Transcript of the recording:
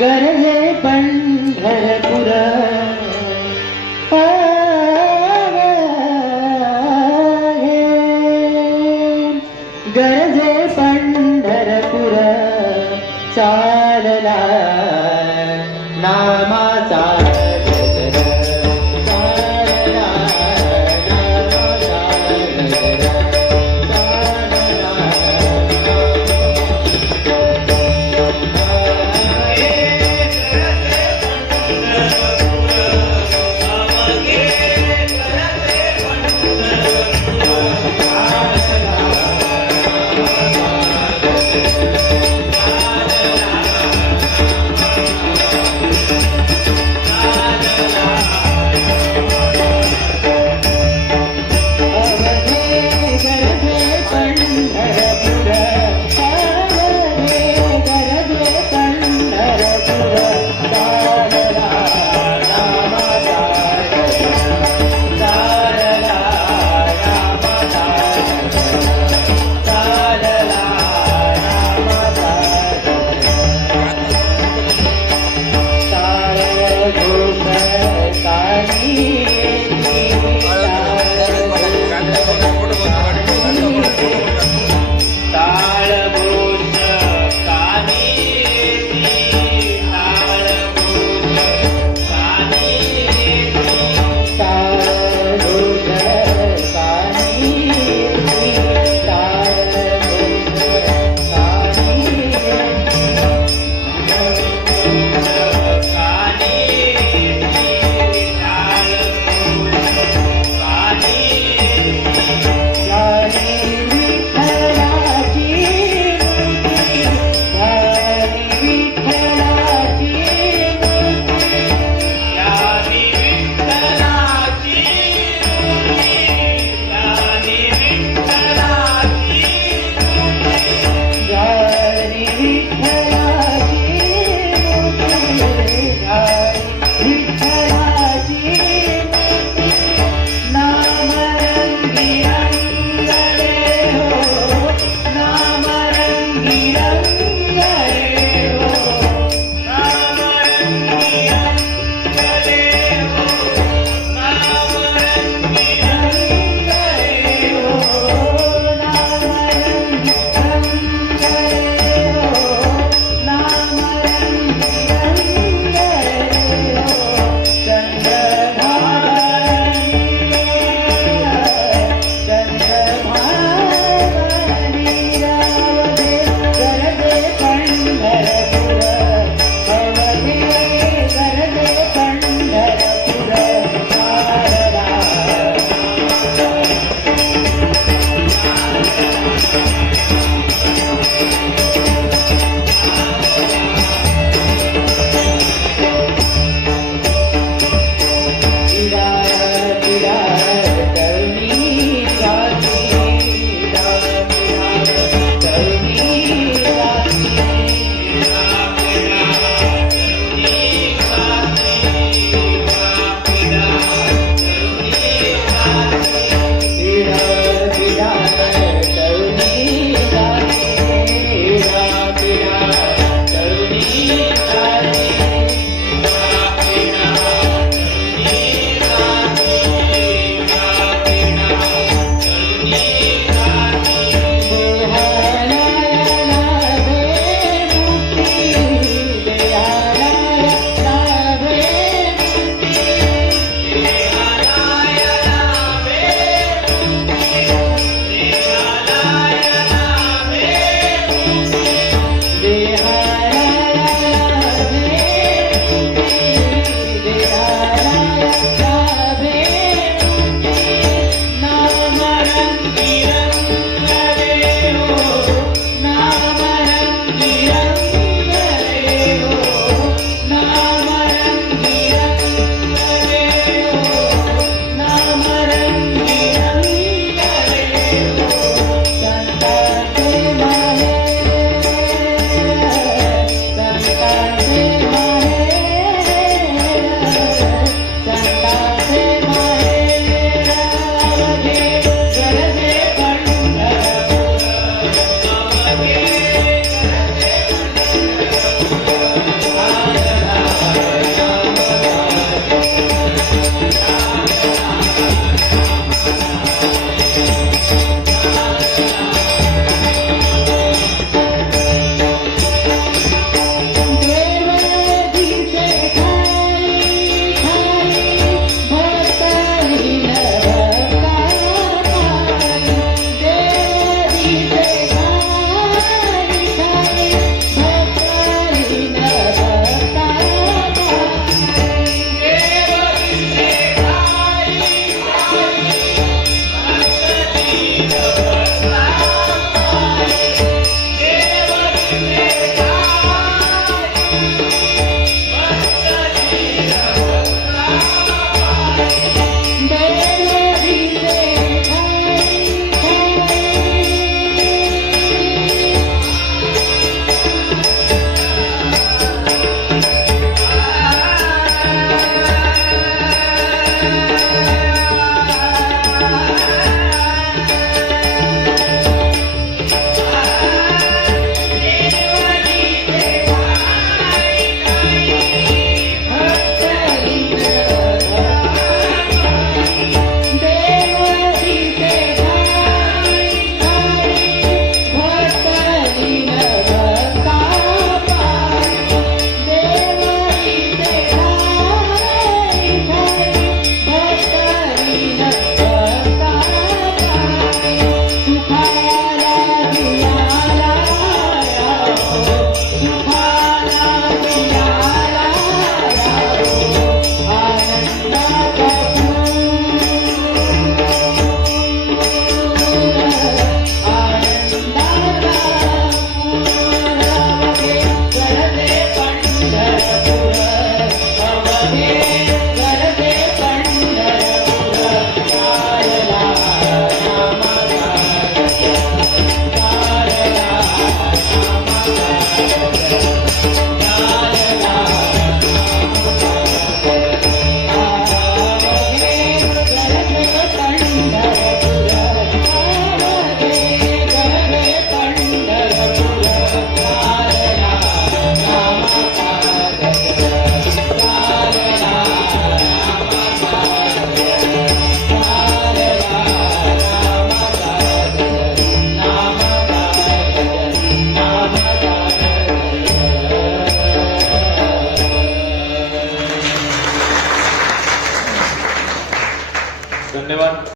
गरजे पंढरपुर. गरजे पंढरपुर. चालला नामा